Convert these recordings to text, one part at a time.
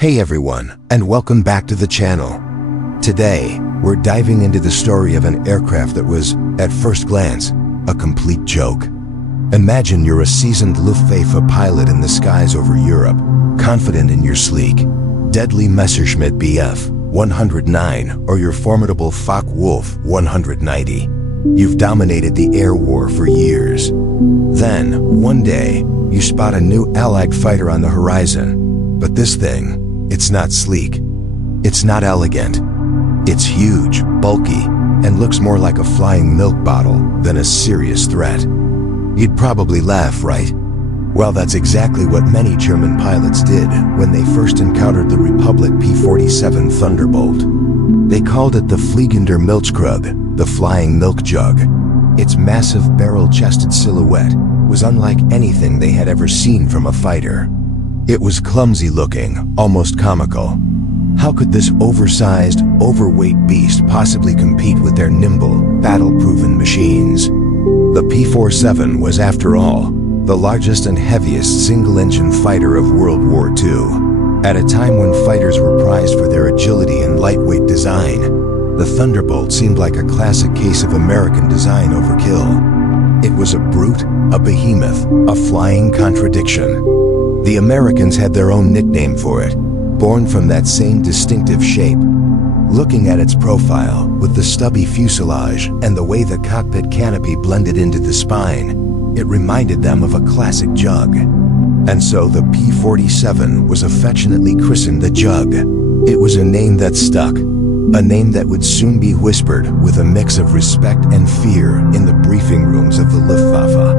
Hey everyone, and welcome back to the channel. Today, we're diving into the story of an aircraft that was, at first glance, a complete joke. Imagine you're a seasoned Luftwaffe pilot in the skies over Europe, confident in your sleek, deadly Messerschmitt Bf 109 or your formidable Focke-Wulf 190. You've dominated the air war for years. Then, one day, you spot a new Allied fighter on the horizon. But this thing, it's not sleek. It's not elegant. It's huge, bulky, and looks more like a flying milk bottle than a serious threat. You'd probably laugh, right? Well, that's exactly what many German pilots did when they first encountered the Republic P-47 Thunderbolt. They called it the Fliegender Milchkrug, the flying milk jug. Its massive barrel-chested silhouette was unlike anything they had ever seen from a fighter. It was clumsy-looking, almost comical. How could this oversized, overweight beast possibly compete with their nimble, battle-proven machines? The P-47 was, after all, the largest and heaviest single-engine fighter of World War II. At a time when fighters were prized for their agility and lightweight design, the Thunderbolt seemed like a classic case of American design overkill. It was a brute, a behemoth, a flying contradiction. The Americans had their own nickname for it, born from that same distinctive shape. Looking at its profile, with the stubby fuselage and the way the cockpit canopy blended into the spine, it reminded them of a classic jug. And so the P-47 was affectionately christened the Jug. It was a name that stuck, a name that would soon be whispered with a mix of respect and fear in the briefing rooms of the Luftwaffe.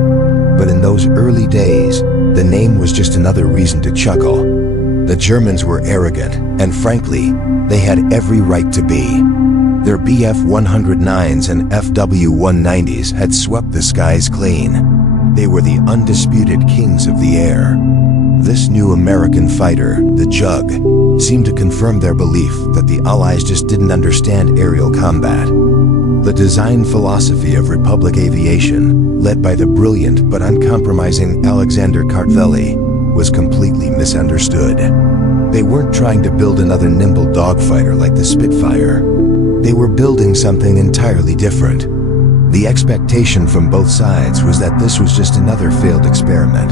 But in those early days, the name was just another reason to chuckle. The Germans were arrogant, and frankly, they had every right to be. Their Bf 109s and FW190s had swept the skies clean. They were the undisputed kings of the air. This new American fighter, the Jug, seemed to confirm their belief that the Allies just didn't understand aerial combat. The design philosophy of Republic aviation, led by the brilliant but uncompromising Alexander Kartveli, was completely misunderstood. They weren't trying to build another nimble dogfighter like the Spitfire. They were building something entirely different. The expectation from both sides was that this was just another failed experiment,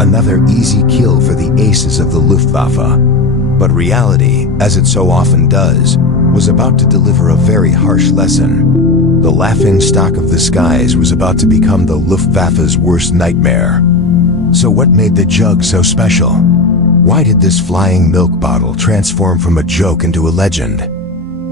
another easy kill for the aces of the Luftwaffe. But reality, as it so often does, was about to deliver a very harsh lesson. The laughing stock of the skies was about to become the Luftwaffe's worst nightmare. So what made the Jug so special? Why did this flying milk bottle transform from a joke into a legend?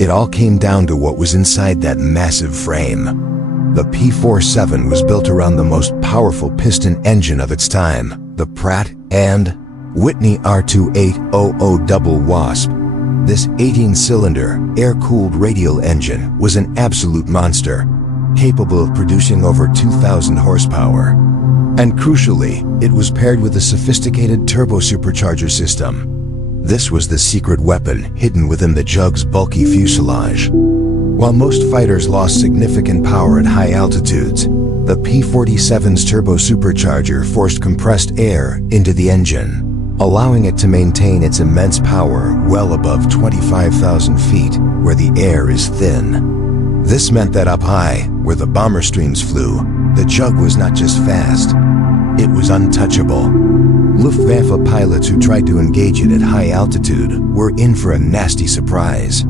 It all came down to what was inside that massive frame. The P-47 was built around the most powerful piston engine of its time, the Pratt & Whitney R2800 Double Wasp. This 18-cylinder, air-cooled radial engine was an absolute monster, capable of producing over 2,000 horsepower. And crucially, it was paired with a sophisticated turbo-supercharger system. This was the secret weapon hidden within the Jug's bulky fuselage. While most fighters lost significant power at high altitudes, the P-47's turbo-supercharger forced compressed air into the engine, allowing it to maintain its immense power well above 25,000 feet, where the air is thin. This meant that up high, where the bomber streams flew, the Jug was not just fast, it was untouchable. Luftwaffe pilots who tried to engage it at high altitude were in for a nasty surprise.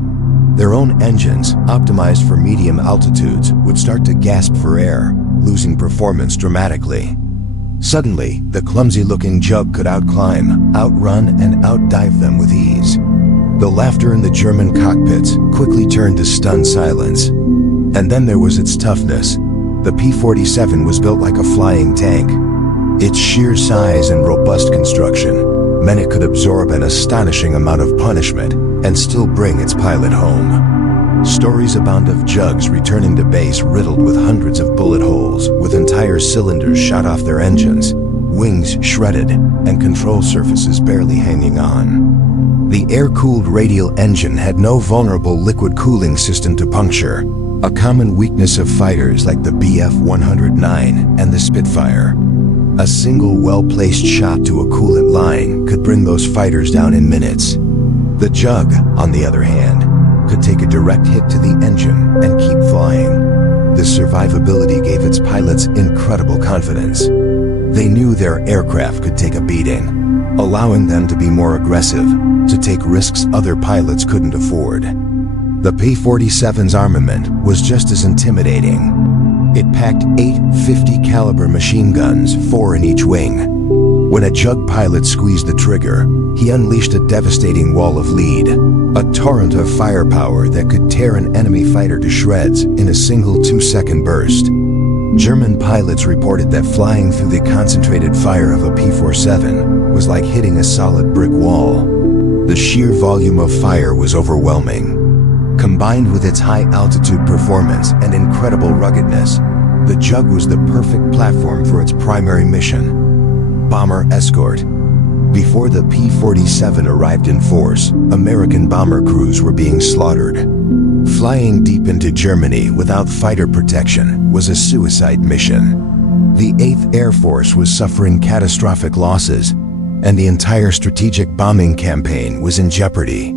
Their own engines, optimized for medium altitudes, would start to gasp for air, losing performance dramatically. Suddenly, the clumsy-looking Jug could outclimb, outrun, and outdive them with ease. The laughter in the German cockpits quickly turned to stunned silence. And then there was its toughness. The P-47 was built like a flying tank. Its sheer size and robust construction meant it could absorb an astonishing amount of punishment and still bring its pilot home. Stories abound of Jugs returning to base riddled with hundreds of bullet holes, with entire cylinders shot off their engines, wings shredded, and control surfaces barely hanging on. The air-cooled radial engine had no vulnerable liquid cooling system to puncture, a common weakness of fighters like the Bf 109 and the Spitfire. A single well-placed shot to a coolant line could bring those fighters down in minutes. The Jug, on the other hand, could take a direct hit to the engine and keep flying. This survivability gave its pilots incredible confidence. They knew their aircraft could take a beating, allowing them to be more aggressive, to take risks other pilots couldn't afford. The P-47's armament was just as intimidating. It packed 8 50 caliber machine guns, 4 in each wing. When a Jug pilot squeezed the trigger, he unleashed a devastating wall of lead, a torrent of firepower that could tear an enemy fighter to shreds in a single 2-second burst. German pilots reported that flying through the concentrated fire of a P-47 was like hitting a solid brick wall. The sheer volume of fire was overwhelming. Combined with its high-altitude performance and incredible ruggedness, the Jug was the perfect platform for its primary mission: bomber escort. Before the P-47 arrived in force, American bomber crews were being slaughtered. Flying deep into Germany without fighter protection was a suicide mission. The 8th Air Force was suffering catastrophic losses, and the entire strategic bombing campaign was in jeopardy.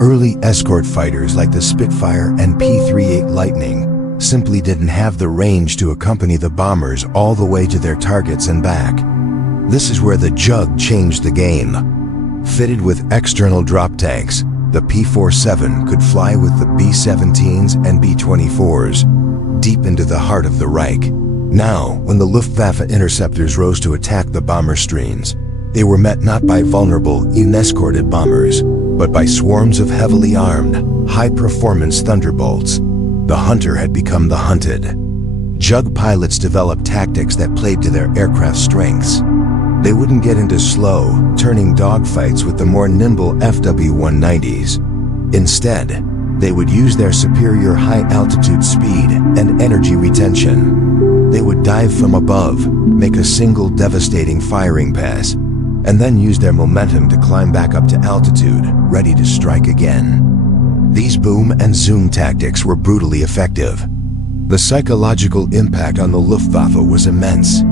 Early escort fighters like the Spitfire and P-38 Lightning simply didn't have the range to accompany the bombers all the way to their targets and back. This is where the Jug changed the game. Fitted with external drop tanks, the P-47 could fly with the B-17s and B-24s deep into the heart of the Reich. Now, when the Luftwaffe interceptors rose to attack the bomber streams, they were met not by vulnerable, unescorted bombers, but by swarms of heavily armed, high-performance Thunderbolts. The hunter had become the hunted. Jug pilots developed tactics that played to their aircraft's strengths. They wouldn't get into slow, turning dogfights with the more nimble FW190s. Instead, they would use their superior high-altitude speed and energy retention. They would dive from above, make a single devastating firing pass, and then use their momentum to climb back up to altitude, ready to strike again. These boom and zoom tactics were brutally effective. The psychological impact on the Luftwaffe was immense.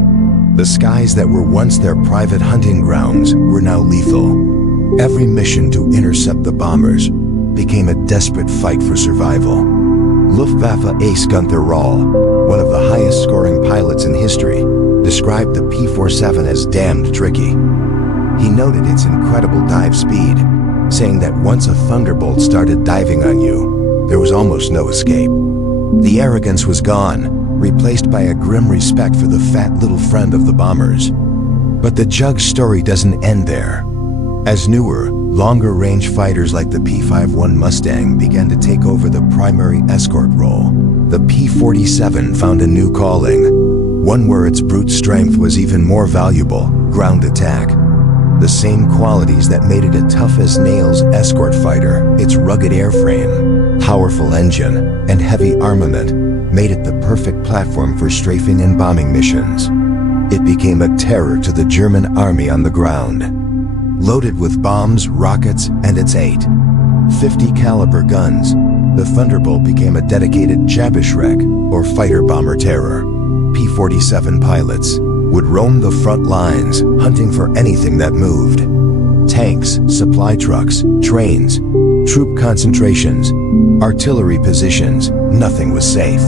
The skies that were once their private hunting grounds were now lethal. Every mission to intercept the bombers became a desperate fight for survival. Luftwaffe ace Gunther Rall, one of the highest-scoring pilots in history, described the P-47 as damned tricky. He noted its incredible dive speed, saying that once a Thunderbolt started diving on you, there was almost no escape. The arrogance was gone, replaced by a grim respect for the fat little friend of the bombers. But the Jug story doesn't end there. As newer, longer-range fighters like the P-51 Mustang began to take over the primary escort role, the P-47 found a new calling, one where its brute strength was even more valuable: ground attack. The same qualities that made it a tough-as-nails escort fighter, its rugged airframe, powerful engine, and heavy armament, made it the perfect platform for strafing and bombing missions. It became a terror to the German army on the ground. Loaded with bombs, rockets, and its 8 50 caliber guns, the Thunderbolt became a dedicated Jabberschreck, or fighter bomber terror. P-47 pilots would roam the front lines, hunting for anything that moved. Tanks, supply trucks, trains, troop concentrations, artillery positions, nothing was safe.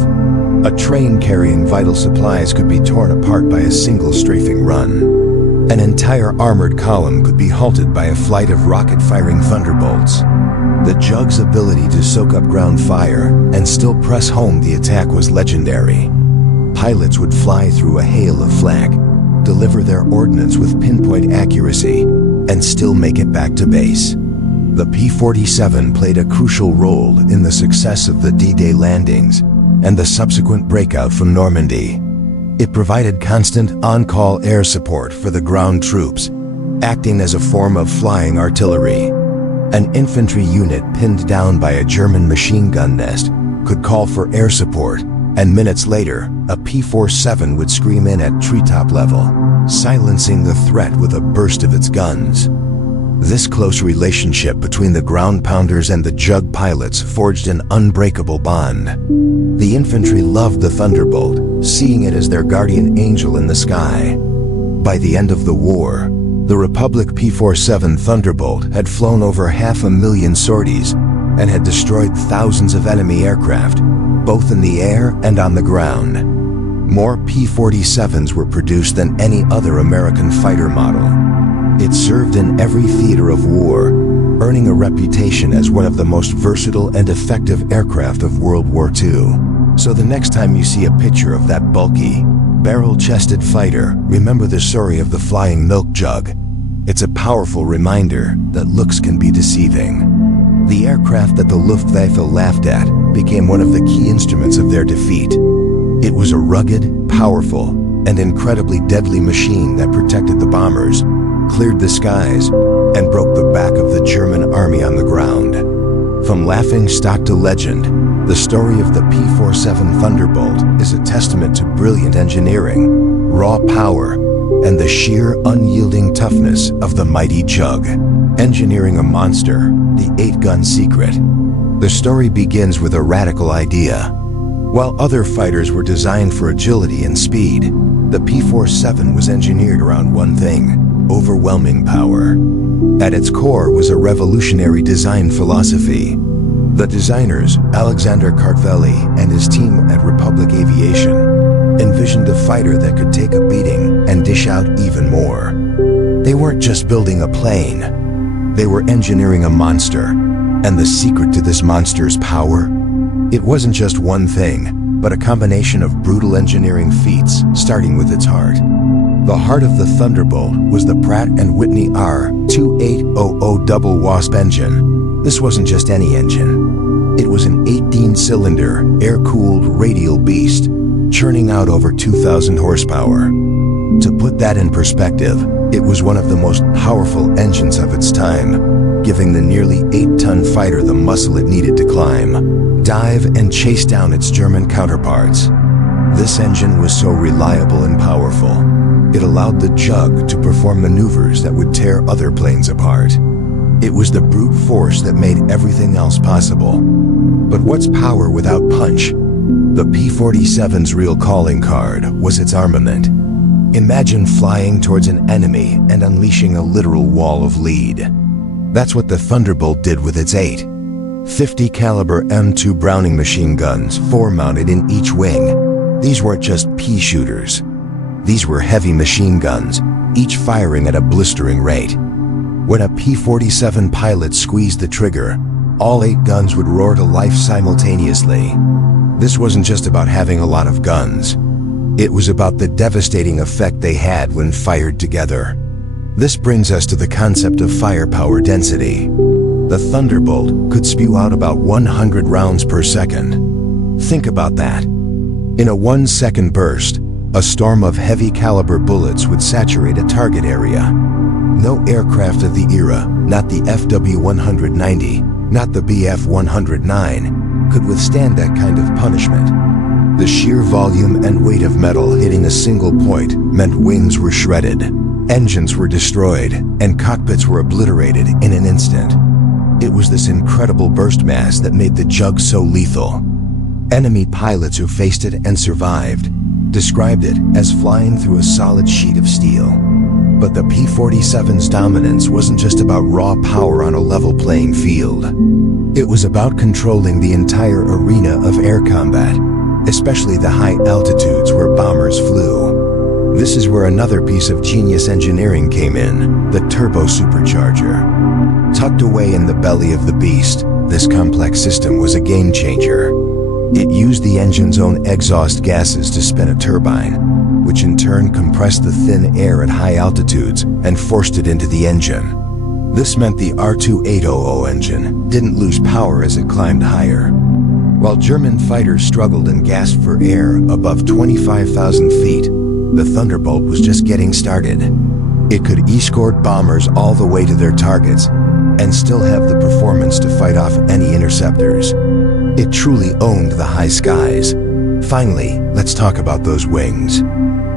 A train carrying vital supplies could be torn apart by a single strafing run. An entire armored column could be halted by a flight of rocket-firing Thunderbolts. The Jug's ability to soak up ground fire and still press home the attack was legendary. Pilots would fly through a hail of flak, deliver their ordnance with pinpoint accuracy, and still make it back to base. The P-47 played a crucial role in the success of the D-Day landings and the subsequent breakout from Normandy. It provided constant on-call air support for the ground troops, acting as a form of flying artillery. An infantry unit pinned down by a German machine gun nest could call for air support, and minutes later, a P-47 would scream in at treetop level, silencing the threat with a burst of its guns. This close relationship between the ground pounders and the Jug pilots forged an unbreakable bond. The infantry loved the Thunderbolt, seeing it as their guardian angel in the sky. By the end of the war, The Republic P-47 Thunderbolt had flown over 500,000 sorties and had destroyed thousands of enemy aircraft, both in the air and on the ground. More P-47s were produced than any other American fighter model. It served in every theater of war, earning a reputation as one of the most versatile and effective aircraft of World War II. So the next time you see a picture of that bulky, barrel-chested fighter, remember the story of the flying milk jug. It's a powerful reminder that looks can be deceiving. The aircraft that the Luftwaffe laughed at became one of the key instruments of their defeat. It was a rugged, powerful, and incredibly deadly machine that protected the bombers, cleared the skies, and broke the back of the German army on the ground. From laughing stock to legend, the story of the P-47 Thunderbolt is a testament to brilliant engineering, raw power, and the sheer unyielding toughness of the mighty Jug. Engineering a monster, the 8-gun secret. The story begins with a radical idea. While other fighters were designed for agility and speed, the P-47 was engineered around one thing: overwhelming power. At its core was a revolutionary design philosophy. The designers, Alexander Kartveli and his team at Republic Aviation, envisioned a fighter that could take a beating and dish out even more. They weren't just building a plane, they were engineering a monster. And the secret to this monster's power? It wasn't just one thing, but a combination of brutal engineering feats, starting with its heart. The heart of the Thunderbolt was the Pratt & Whitney R2800 double wasp engine. This wasn't just any engine. It was an 18-cylinder, air-cooled radial beast, churning out over 2,000 horsepower. To put that in perspective, it was one of the most powerful engines of its time, giving the nearly 8-ton fighter the muscle it needed to climb, dive, and chase down its German counterparts. This engine was so reliable and powerful, it allowed the Jug to perform maneuvers that would tear other planes apart. It was the brute force that made everything else possible. But what's power without punch? The P-47's real calling card was its armament. Imagine flying towards an enemy and unleashing a literal wall of lead. That's what the Thunderbolt did with its 8 .50 caliber M2 Browning machine guns, 4 mounted in each wing. These weren't just pea shooters. These were heavy machine guns, each firing at a blistering rate. When a P-47 pilot squeezed the trigger, all 8 guns would roar to life simultaneously. This wasn't just about having a lot of guns. It was about the devastating effect they had when fired together. This brings us to the concept of firepower density. The Thunderbolt could spew out about 100 rounds per second. Think about that. In a 1-second burst, a storm of heavy caliber bullets would saturate a target area. No aircraft of the era, not the FW-190, not the BF-109, could withstand that kind of punishment. The sheer volume and weight of metal hitting a single point meant wings were shredded, engines were destroyed, and cockpits were obliterated in an instant. It was this incredible burst mass that made the Jug so lethal. Enemy pilots who faced it and survived described it as flying through a solid sheet of steel. But the P-47's dominance wasn't just about raw power on a level playing field. It was about controlling the entire arena of air combat, especially the high altitudes where bombers flew. This is where another piece of genius engineering came in, the turbo supercharger. Tucked away in the belly of the beast, this complex system was a game changer. It used the engine's own exhaust gases to spin a turbine, which in turn compressed the thin air at high altitudes and forced it into the engine. This meant the R2800 engine didn't lose power as it climbed higher. While German fighters struggled and gasped for air above 25,000 feet, the Thunderbolt was just getting started. It could escort bombers all the way to their targets and still have the performance to fight off any interceptors. It truly owned the high skies. Finally, let's talk about those wings.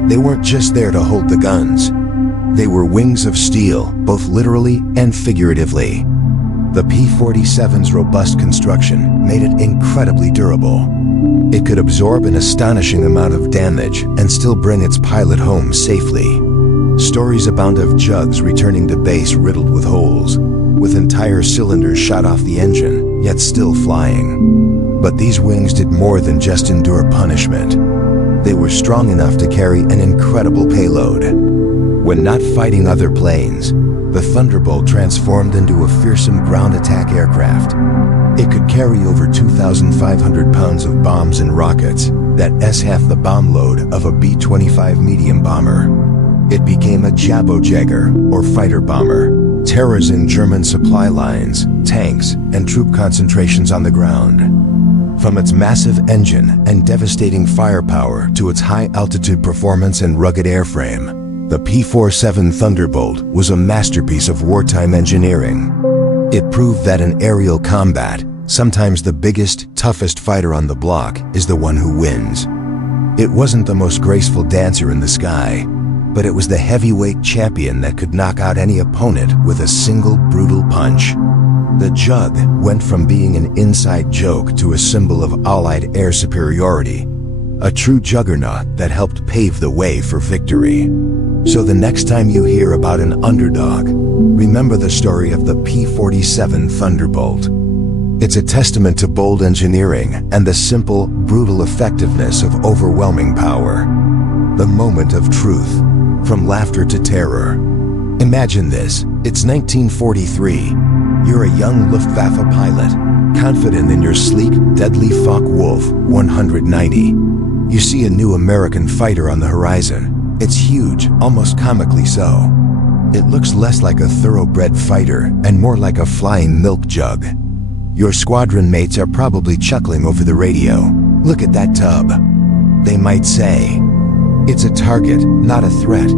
They weren't just there to hold the guns. They were wings of steel, both literally and figuratively. The P-47's robust construction made it incredibly durable. It could absorb an astonishing amount of damage and still bring its pilot home safely. Stories abound of jugs returning to base riddled with holes, with entire cylinders shot off the engine, yet still flying. But these wings did more than just endure punishment. They were strong enough to carry an incredible payload. When not fighting other planes, the Thunderbolt transformed into a fearsome ground attack aircraft. It could carry over 2,500 pounds of bombs and rockets, that's half the bomb load of a B-25 medium bomber. It became a Jabojäger, or fighter bomber, terrorizing German supply lines, tanks, and troop concentrations on the ground. From its massive engine and devastating firepower to its high-altitude performance and rugged airframe, the P-47 Thunderbolt was a masterpiece of wartime engineering. It proved that in aerial combat, sometimes the biggest, toughest fighter on the block is the one who wins. It wasn't the most graceful dancer in the sky, but it was the heavyweight champion that could knock out any opponent with a single brutal punch. The Jug went from being an inside joke to a symbol of Allied air superiority, a true juggernaut that helped pave the way for victory. So the next time you hear about an underdog, remember the story of the P-47 Thunderbolt. It's a testament to bold engineering and the simple, brutal effectiveness of overwhelming power. The moment of truth, from laughter to terror. Imagine this, it's 1943. You're a young Luftwaffe pilot, confident in your sleek, deadly Focke-Wulf 190. You see a new American fighter on the horizon. It's huge, almost comically so. It looks less like a thoroughbred fighter and more like a flying milk jug. Your squadron mates are probably chuckling over the radio. Look at that tub. They might say, it's a target, not a threat.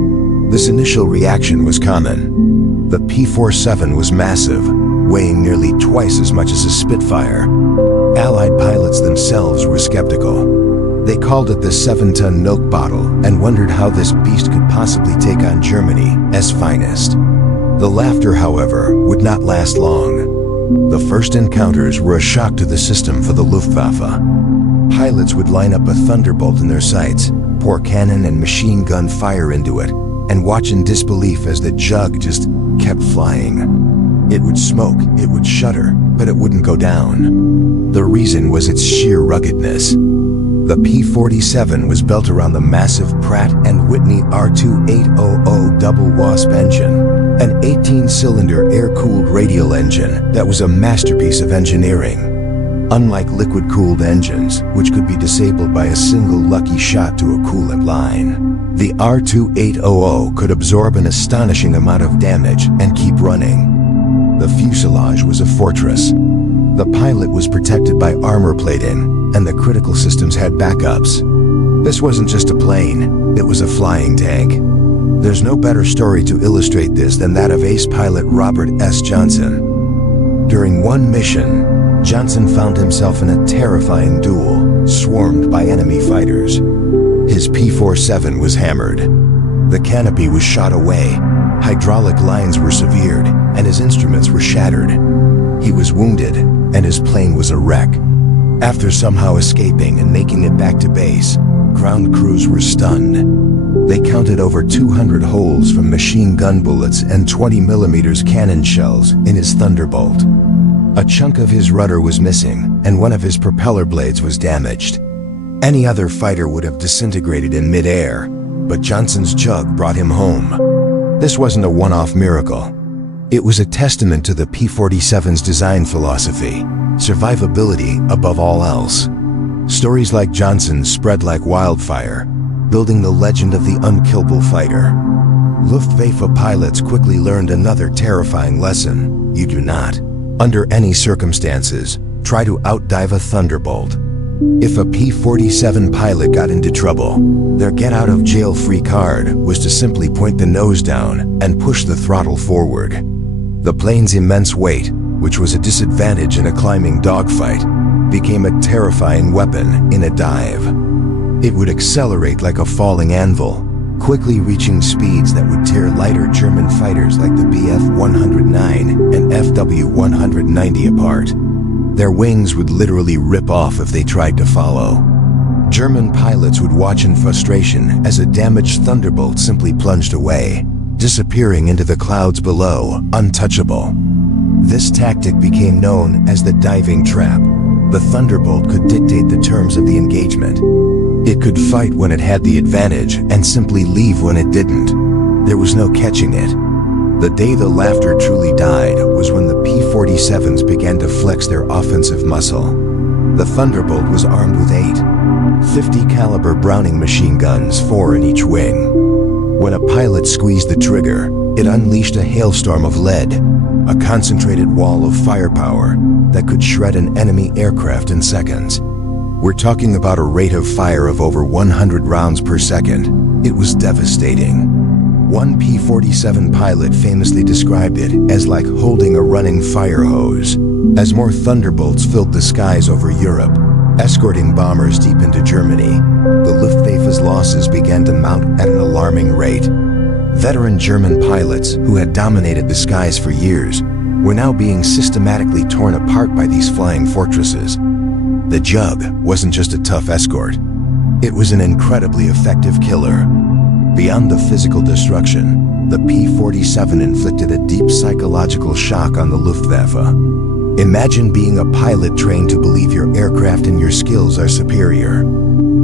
This initial reaction was common. The P-47 was massive, weighing nearly twice as much as a Spitfire. Allied pilots themselves were skeptical. They called it the 7-ton milk bottle and wondered how this beast could possibly take on Germany's finest. The laughter, however, would not last long. The first encounters were a shock to the system for the Luftwaffe. Pilots would line up a Thunderbolt in their sights, pour cannon and machine gun fire into it, and watch in disbelief as the Jug just kept flying. It would smoke, it would shudder, but it wouldn't go down. The reason was its sheer ruggedness. The P-47 was built around the massive Pratt & Whitney R2800 double Wasp engine, an 18-cylinder air-cooled radial engine that was a masterpiece of engineering. Unlike liquid-cooled engines, which could be disabled by a single lucky shot to a coolant line, the R2800 could absorb an astonishing amount of damage and keep running. The fuselage was a fortress. The pilot was protected by armor plating, and the critical systems had backups. This wasn't just a plane, it was a flying tank. There's no better story to illustrate this than that of ace pilot Robert S. Johnson. During one mission, Johnson found himself in a terrifying duel, swarmed by enemy fighters. His P-47 was hammered. The canopy was shot away, hydraulic lines were severed, and his instruments were shattered. He was wounded, and his plane was a wreck. After somehow escaping and making it back to base, ground crews were stunned. They counted over 200 holes from machine gun bullets and 20mm cannon shells in his Thunderbolt. A chunk of his rudder was missing, and one of his propeller blades was damaged. Any other fighter would have disintegrated in midair, but Johnson's Jug brought him home. This wasn't a one-off miracle. It was a testament to the P-47's design philosophy, survivability above all else. Stories like Johnson's spread like wildfire, building the legend of the unkillable fighter. Luftwaffe pilots quickly learned another terrifying lesson. You do not, under any circumstances, try to outdive a Thunderbolt. If a P-47 pilot got into trouble, their get-out-of-jail-free card was to simply point the nose down and push the throttle forward. The plane's immense weight, which was a disadvantage in a climbing dogfight, became a terrifying weapon in a dive. It would accelerate like a falling anvil, quickly reaching speeds that would tear lighter German fighters like the Bf-109 and Fw-190 apart. Their wings would literally rip off if they tried to follow. German pilots would watch in frustration as a damaged Thunderbolt simply plunged away, disappearing into the clouds below, untouchable. This tactic became known as the diving trap. The Thunderbolt could dictate the terms of the engagement. It could fight when it had the advantage and simply leave when it didn't. There was no catching it. The day the laughter truly died was when the P-47s began to flex their offensive muscle. The Thunderbolt was armed with 8 .50 caliber Browning machine guns, 4 in each wing. When a pilot squeezed the trigger, it unleashed a hailstorm of lead, a concentrated wall of firepower that could shred an enemy aircraft in seconds. We're talking about a rate of fire of over 100 rounds per second. It was devastating. One P-47 pilot famously described it as like holding a running fire hose. As more Thunderbolts filled the skies over Europe, escorting bombers deep into Germany, the Luftwaffe's losses began to mount at an alarming rate. Veteran German pilots who had dominated the skies for years were now being systematically torn apart by these flying fortresses. The Jug wasn't just a tough escort. It was an incredibly effective killer. Beyond the physical destruction, the P-47 inflicted a deep psychological shock on the Luftwaffe. Imagine being a pilot trained to believe your aircraft and your skills are superior.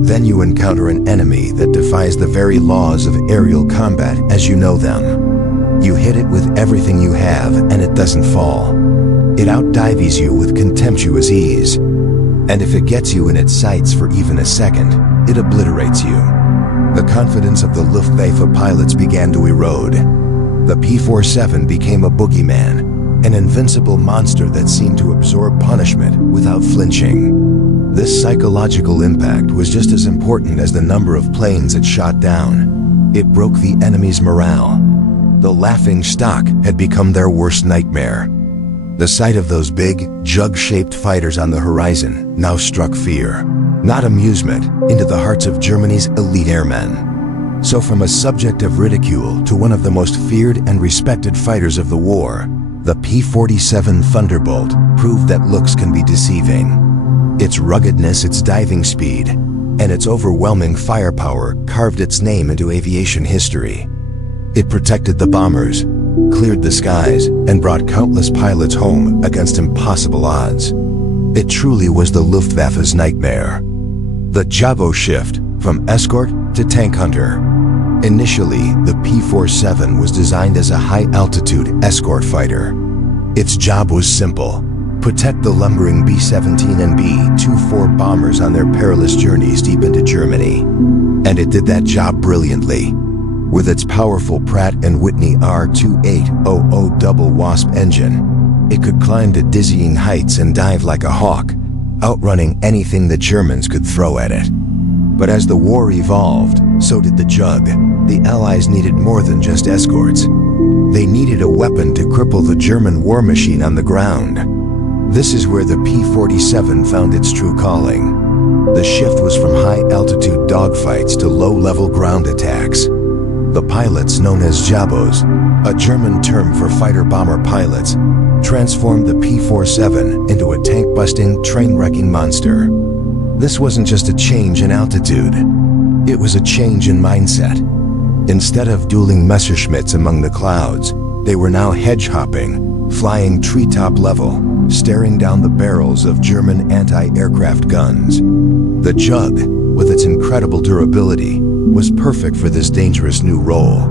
Then you encounter an enemy that defies the very laws of aerial combat as you know them. You hit it with everything you have and it doesn't fall. It outdives you with contemptuous ease. And if it gets you in its sights for even a second, it obliterates you. The confidence of the Luftwaffe pilots began to erode. The P-47 became a boogeyman, an invincible monster that seemed to absorb punishment without flinching. This psychological impact was just as important as the number of planes it shot down. It broke the enemy's morale. The laughing stock had become their worst nightmare. The sight of those big, jug-shaped fighters on the horizon now struck fear, not amusement, into the hearts of Germany's elite airmen. So from a subject of ridicule to one of the most feared and respected fighters of the war, the P-47 Thunderbolt proved that looks can be deceiving. Its ruggedness, its diving speed, and its overwhelming firepower carved its name into aviation history. It protected the bombers, cleared the skies, and brought countless pilots home against impossible odds. It truly was the Luftwaffe's nightmare. The Jabo shift from escort to tank hunter. Initially, the P-47 was designed as a high-altitude escort fighter. Its job was simple: protect the lumbering B-17 and B-24 bombers on their perilous journeys deep into Germany. And it did that job brilliantly. With its powerful Pratt & Whitney R2800 double Wasp engine, it could climb to dizzying heights and dive like a hawk, outrunning anything the Germans could throw at it. But as the war evolved, so did the Jug. The Allies needed more than just escorts. They needed a weapon to cripple the German war machine on the ground. This is where the P-47 found its true calling. The shift was from high-altitude dogfights to low-level ground attacks. The pilots, known as Jabos, a German term for fighter-bomber pilots, transformed the P-47 into a tank-busting, train-wrecking monster. This wasn't just a change in altitude. It was a change in mindset. Instead of dueling Messerschmitts among the clouds, they were now hedge-hopping, flying treetop level, staring down the barrels of German anti-aircraft guns. The Jug, with its incredible durability, was perfect for this dangerous new role.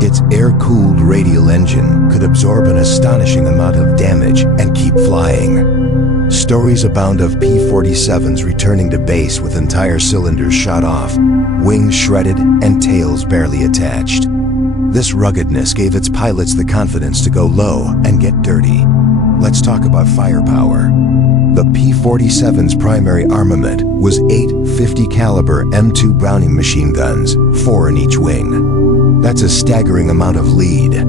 Its air-cooled radial engine could absorb an astonishing amount of damage and keep flying. Stories abound of P-47s returning to base with entire cylinders shot off, wings shredded, and tails barely attached. This ruggedness gave its pilots the confidence to go low and get dirty. Let's talk about firepower. The P-47's primary armament was 8 .50 caliber M2 Browning machine guns, 4 in each wing. That's a staggering amount of lead.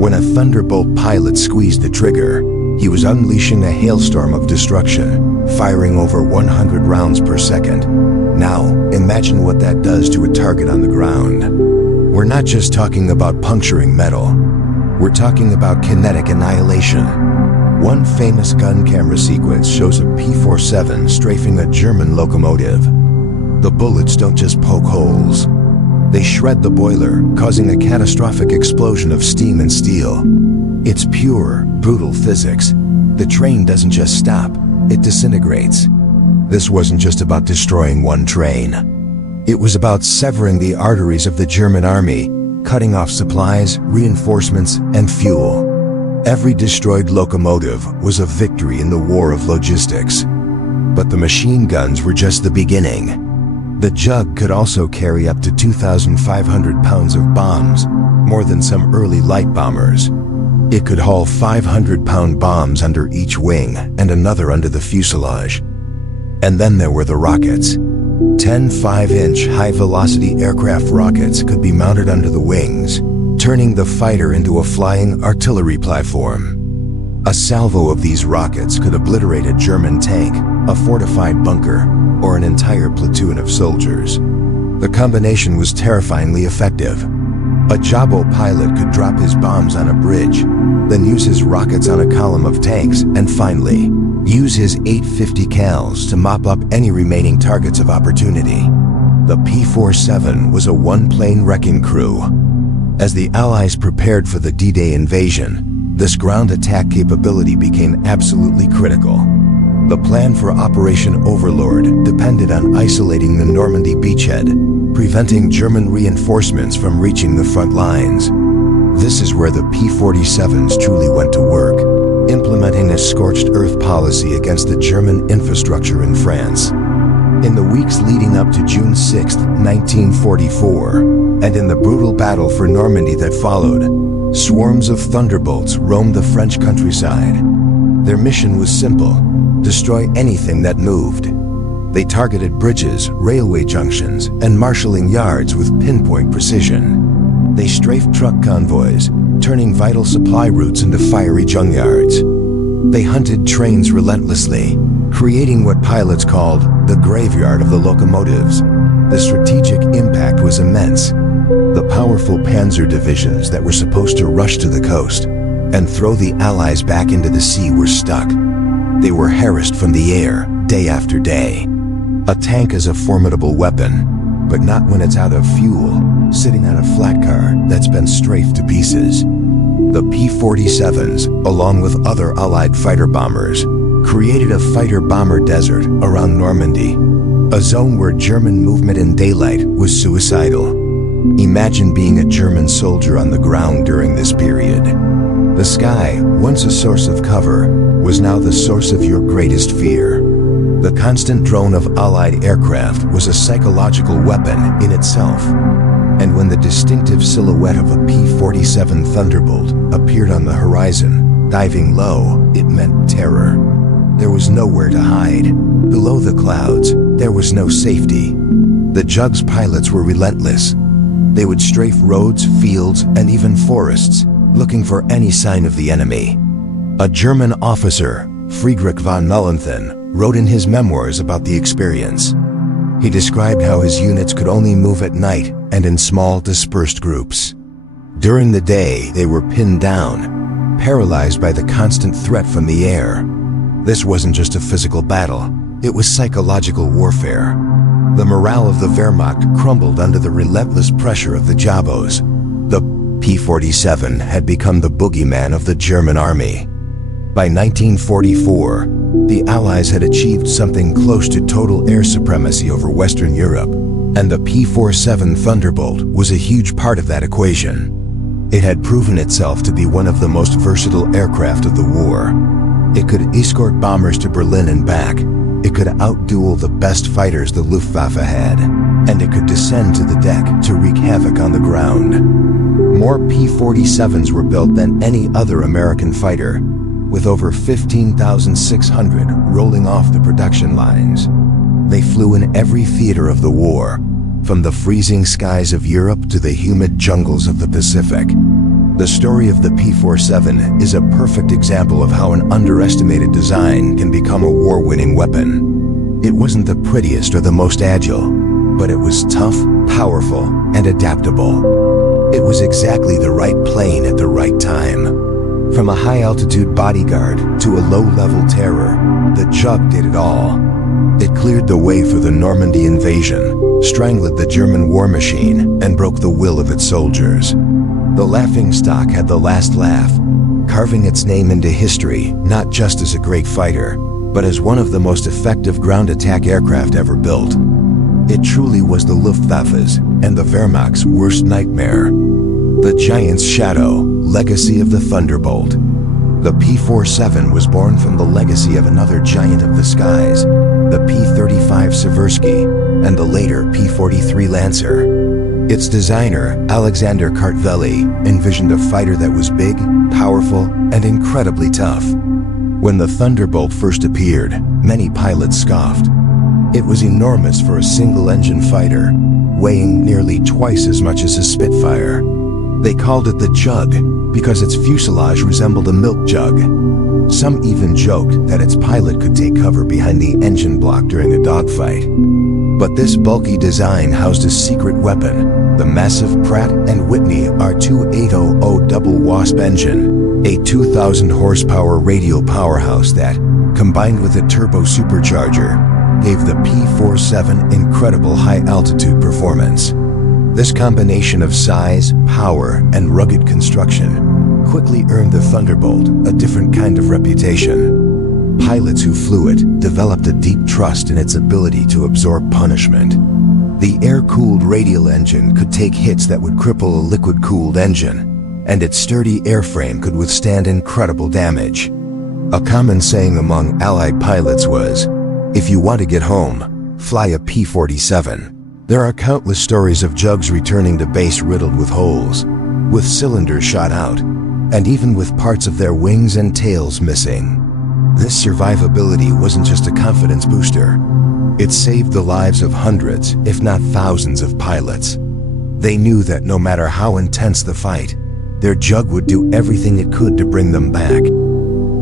When a Thunderbolt pilot squeezed the trigger, he was unleashing a hailstorm of destruction, firing over 100 rounds per second. Now, imagine what that does to a target on the ground. We're not just talking about puncturing metal. We're talking about kinetic annihilation. One famous gun camera sequence shows a P-47 strafing a German locomotive. The bullets don't just poke holes. They shred the boiler, causing a catastrophic explosion of steam and steel. It's pure, brutal physics. The train doesn't just stop, it disintegrates. This wasn't just about destroying one train. It was about severing the arteries of the German army, cutting off supplies, reinforcements, and fuel. Every destroyed locomotive was a victory in the war of logistics. But the machine guns were just the beginning. The Jug could also carry up to 2,500 pounds of bombs, more than some early light bombers. It could haul 500-pound bombs under each wing and another under the fuselage. And then there were the rockets. 10 5-inch high-velocity aircraft rockets could be mounted under the wings, turning the fighter into a flying artillery platform. A salvo of these rockets could obliterate a German tank, a fortified bunker, or an entire platoon of soldiers. The combination was terrifyingly effective. A Jabo pilot could drop his bombs on a bridge, then use his rockets on a column of tanks, and finally, use his 850 cals to mop up any remaining targets of opportunity. The P-47 was a one-plane wrecking crew. As the Allies prepared for the D-Day invasion, this ground attack capability became absolutely critical. The plan for Operation Overlord depended on isolating the Normandy beachhead, preventing German reinforcements from reaching the front lines. This is where the P-47s truly went to work, implementing a scorched earth policy against the German infrastructure in France. In the weeks leading up to June 6, 1944, and in the brutal battle for Normandy that followed, swarms of Thunderbolts roamed the French countryside. Their mission was simple: destroy anything that moved. They targeted bridges, railway junctions, and marshalling yards with pinpoint precision. They strafed truck convoys, turning vital supply routes into fiery junkyards. They hunted trains relentlessly, creating what pilots called the graveyard of the locomotives. The strategic impact was immense. The powerful panzer divisions that were supposed to rush to the coast and throw the Allies back into the sea were stuck. They were harassed from the air, day after day. A tank is a formidable weapon, but not when it's out of fuel, sitting on a flat car that's been strafed to pieces. The P-47s, along with other Allied fighter bombers, created a fighter-bomber desert around Normandy, a zone where German movement in daylight was suicidal. Imagine being a German soldier on the ground during this period. The sky, once a source of cover, was now the source of your greatest fear. The constant drone of Allied aircraft was a psychological weapon in itself. And when the distinctive silhouette of a P-47 Thunderbolt appeared on the horizon, diving low, it meant terror. There was nowhere to hide. Below the clouds, there was no safety. The Jug's pilots were relentless. They would strafe roads, fields, and even forests, looking for any sign of the enemy. A German officer, Friedrich von Mullenthan, wrote in his memoirs about the experience. He described how his units could only move at night and in small, dispersed groups. During the day, they were pinned down, paralyzed by the constant threat from the air. This wasn't just a physical battle, it was psychological warfare. The morale of the Wehrmacht crumbled under the relentless pressure of the Jabos. The P-47 had become the boogeyman of the German army. By 1944, the Allies had achieved something close to total air supremacy over Western Europe, and the P-47 Thunderbolt was a huge part of that equation. It had proven itself to be one of the most versatile aircraft of the war. It could escort bombers to Berlin and back. It could outduel the best fighters the Luftwaffe had, and it could descend to the deck to wreak havoc on the ground. More P-47s were built than any other American fighter, with over 15,600 rolling off the production lines. They flew in every theater of the war, from the freezing skies of Europe to the humid jungles of the Pacific. The story of the P-47 is a perfect example of how an underestimated design can become a war-winning weapon. It wasn't the prettiest or the most agile, but it was tough, powerful, and adaptable. It was exactly the right plane at the right time. From a high-altitude bodyguard to a low-level terror, the Jug did it all. It cleared the way for the Normandy invasion, strangled the German war machine, and broke the will of its soldiers. The laughingstock had the last laugh, carving its name into history not just as a great fighter, but as one of the most effective ground attack aircraft ever built. It truly was the Luftwaffe's and the Wehrmacht's worst nightmare. The giant's shadow, legacy of the Thunderbolt. The P-47 was born from the legacy of another giant of the skies, the P-35 Seversky, and the later P-43 Lancer. Its designer, Alexander Kartveli, envisioned a fighter that was big, powerful, and incredibly tough. When the Thunderbolt first appeared, many pilots scoffed. It was enormous for a single-engine fighter, weighing nearly twice as much as a Spitfire. They called it the Jug because its fuselage resembled a milk jug. Some even joked that its pilot could take cover behind the engine block during a dogfight. But this bulky design housed a secret weapon, the massive Pratt & Whitney R2800 double wasp engine, a 2,000 horsepower radial powerhouse that, combined with a turbo supercharger, gave the P-47 incredible high-altitude performance. This combination of size, power, and rugged construction quickly earned the Thunderbolt a different kind of reputation. Pilots who flew it developed a deep trust in its ability to absorb punishment. The air-cooled radial engine could take hits that would cripple a liquid-cooled engine, and its sturdy airframe could withstand incredible damage. A common saying among Allied pilots was, "If you want to get home, fly a P-47. There are countless stories of Jugs returning to base riddled with holes, with cylinders shot out, and even with parts of their wings and tails missing. This survivability wasn't just a confidence booster. It saved the lives of hundreds, if not thousands of pilots. They knew that no matter how intense the fight, their Jug would do everything it could to bring them back.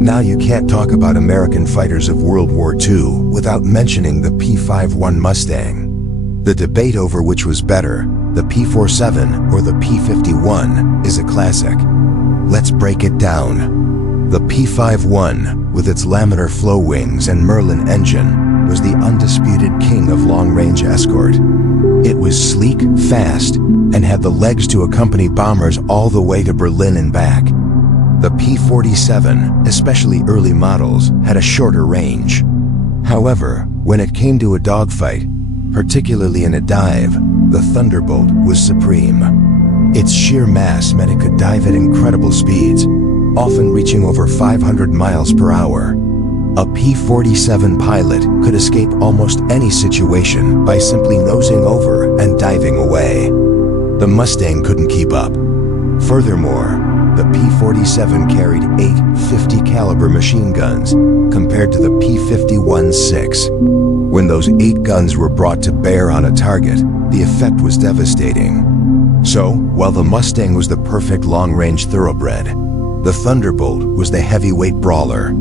Now you can't talk about American fighters of World War II without mentioning the P-51 Mustang. The debate over which was better, the P-47 or the P-51, is a classic. Let's break it down. The P-51, with its laminar flow wings and Merlin engine, was the undisputed king of long-range escort. It was sleek, fast, and had the legs to accompany bombers all the way to Berlin and back. The P-47, especially early models, had a shorter range. However, when it came to a dogfight, particularly in a dive, the Thunderbolt was supreme. Its sheer mass meant it could dive at incredible speeds, often reaching over 500 miles per hour. A P-47 pilot could escape almost any situation by simply nosing over and diving away. The Mustang couldn't keep up. Furthermore, the P-47 carried 8 50 caliber machine guns compared to the P-51-6. When those 8 guns were brought to bear on a target, the effect was devastating. So, while the Mustang was the perfect long-range thoroughbred, the Thunderbolt was the heavyweight brawler.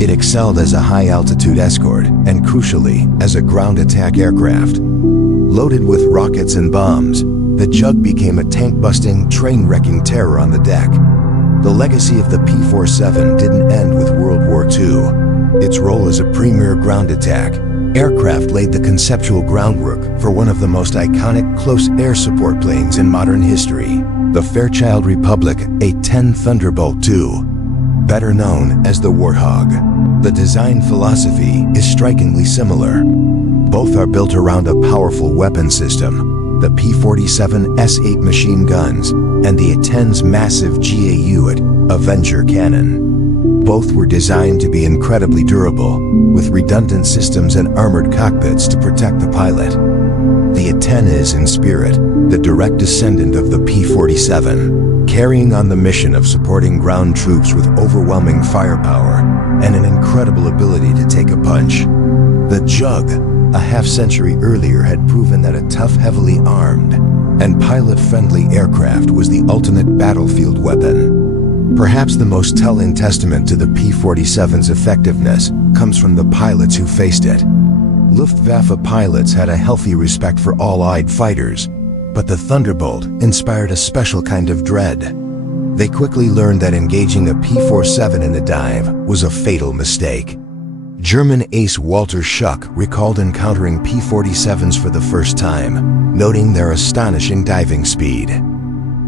It excelled as a high-altitude escort and, crucially, as a ground attack aircraft. Loaded with rockets and bombs, the Jug became a tank-busting, train-wrecking terror on the deck. The legacy of the P-47 didn't end with World War II. Its role as a premier ground attack aircraft laid the conceptual groundwork for one of the most iconic close air support planes in modern history, the Fairchild Republic A-10 Thunderbolt II, better known as the Warthog. The design philosophy is strikingly similar. Both are built around a powerful weapon system, the P-47 S-8 machine guns and the A-10's massive GAU Avenger cannon. Both were designed to be incredibly durable, with redundant systems and armored cockpits to protect the pilot. The A-10 is, in spirit, the direct descendant of the P-47, carrying on the mission of supporting ground troops with overwhelming firepower and an incredible ability to take a punch. The Jug, a half-century earlier, had proven that a tough, heavily armed, and pilot-friendly aircraft was the ultimate battlefield weapon. Perhaps the most telling testament to the P-47's effectiveness comes from the pilots who faced it. Luftwaffe pilots had a healthy respect for all Allied fighters, but the Thunderbolt inspired a special kind of dread. They quickly learned that engaging a P-47 in a dive was a fatal mistake. German ace Walter Schuck recalled encountering P-47s for the first time, noting their astonishing diving speed.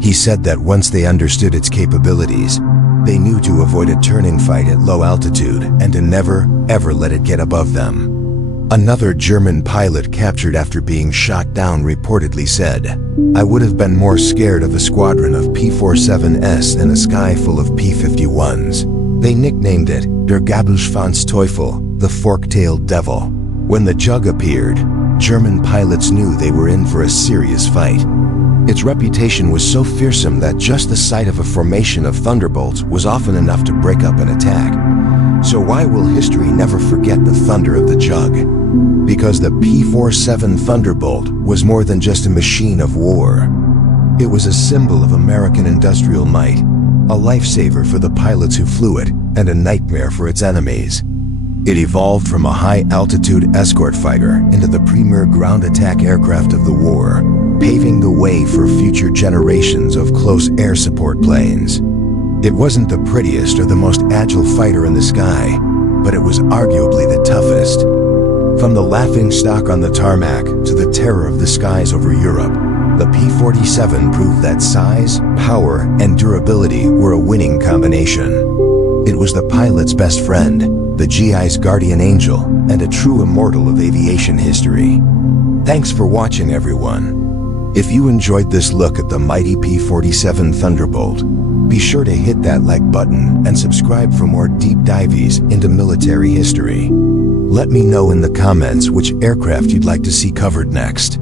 He said that once they understood its capabilities, they knew to avoid a turning fight at low altitude and to never, ever let it get above them. Another German pilot captured after being shot down reportedly said, "I would have been more scared of a squadron of P-47s than a sky full of P-51s. They nicknamed it Der Gabelschwanzteufel, the fork-tailed devil. When the Jug appeared, German pilots knew they were in for a serious fight. Its reputation was so fearsome that just the sight of a formation of Thunderbolts was often enough to break up an attack. So why will history never forget the thunder of the Jug? Because the P-47 Thunderbolt was more than just a machine of war. It was a symbol of American industrial might, a lifesaver for the pilots who flew it, and a nightmare for its enemies. It evolved from a high-altitude escort fighter into the premier ground attack aircraft of the war, paving the way for future generations of close air support planes. It wasn't the prettiest or the most agile fighter in the sky, but it was arguably the toughest. From the laughing stock on the tarmac to the terror of the skies over Europe, the P-47 proved that size, power, and durability were a winning combination. It was the pilot's best friend, the GI's guardian angel, and a true immortal of aviation history. Thanks for watching, everyone. If you enjoyed this look at the mighty P-47 Thunderbolt, be sure to hit that like button and subscribe for more deep dives into military history. Let me know in the comments which aircraft you'd like to see covered next.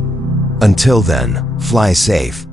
Until then, fly safe.